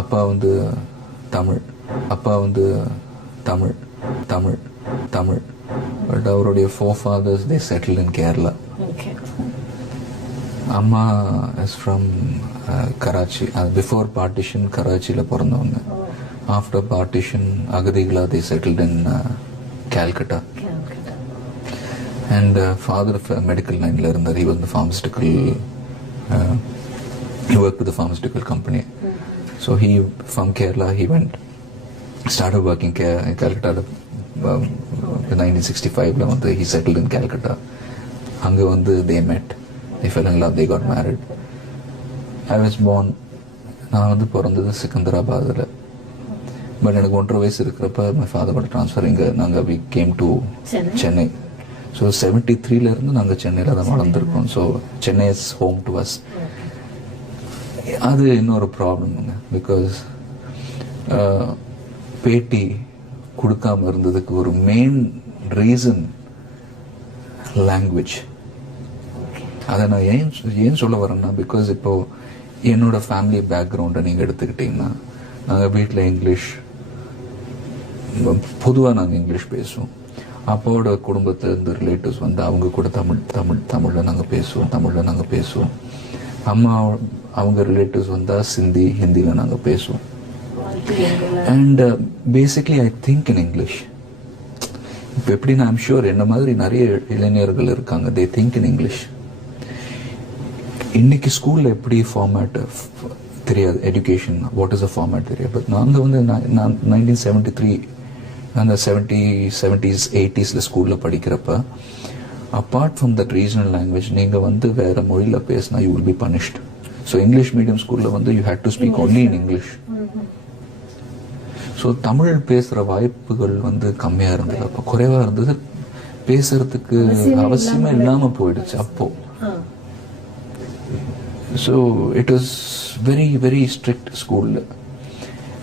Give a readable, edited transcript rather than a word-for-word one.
அப்பா வந்து தமிழ், அப்பா வந்து தமிழ் தமிழ் தமிழ். பட் அவருடைய forefathers they settled in Kerala. அம்மா is from Karachi. Before partition கராச்சியில் பிறந்தவங்க. ஆஃப்டர் பார்ட்டிஷன் அகதிகளா they settled in Calcutta. And father medical லைன்ல இருந்தார். he was the pharmaceutical he worked with the pharmaceutical company. So he from Kerala he went started working in Calcutta. In 1965 வந்து he settled in Calcutta. அங்க வந்து they met, they fell in love, they got married. I was born, நான் வந்து பிறந்தது சிக்கந்தராபாத்தில். But எனக்கு 1.5 வயசு இருக்கிறப்ப my father got transfer. இங்கே நாங்கள் we came to Chennai. So 73 இருந்து நாங்கள் சென்னையில் தான் வளர்ந்துருக்கோம். So Chennai is home to us. அது இன்னொரு ப்ராப்ளம்ங்க. பிகாஸ் பேட்டி கொடுக்காம இருந்ததுக்கு ஒரு மெயின் ரீசன் லாங்குவேஜ். அதை நான் ஏன் சொல்ல வரேன்னா, பிகாஸ் இப்போ என்னோட ஃபேமிலி பேக்ரவுண்டை நீங்கள் எடுத்துக்கிட்டிங்கன்னா, நாங்கள் வீட்டில் இங்கிலீஷ் பொதுவாக நாங்கள் இங்கிலீஷ் பேசுவோம். அப்பாவோட குடும்பத்தில் இருந்து ரிலேட்டிவ்ஸ் வந்து அவங்க கூட தமிழில் நாங்கள் பேசுவோம். அம்மா அவங்க ரிலேட்டிவ்ஸ் வந்தால் ஹிந்தியில் நாங்கள் பேசுவோம். And basically I think in English. இப்போ எப்படின்னா ஐம் ஷூர் என்ன மாதிரி நிறைய இளைஞர்கள் இருக்காங்க, தே திங்க் இன் இங்கிலீஷ். இன்னைக்கு ஸ்கூலில் எப்படி ஃபார்மேட் தெரியாது, education what is a format தெரியாது. பட் நாங்கள் வந்து 1973 அந்த 70s 80s ஸ்கூலில் படிக்கிறப்ப apart from that regional language நீங்கள் வந்து வேற மொழியில் பேசினா you will be punished. So English medium ஸ்கூலில் வந்து you had to speak only in English. So Tamil பேசுகிற வாய்ப்புகள் வந்து கம்மியாக இருந்தது, அப்போ குறைவாக இருந்தது. பேசுறதுக்கு அவசியமே இல்லாமல் போயிடுச்சு அப்போ. So it was very very strict ஸ்கூலில்.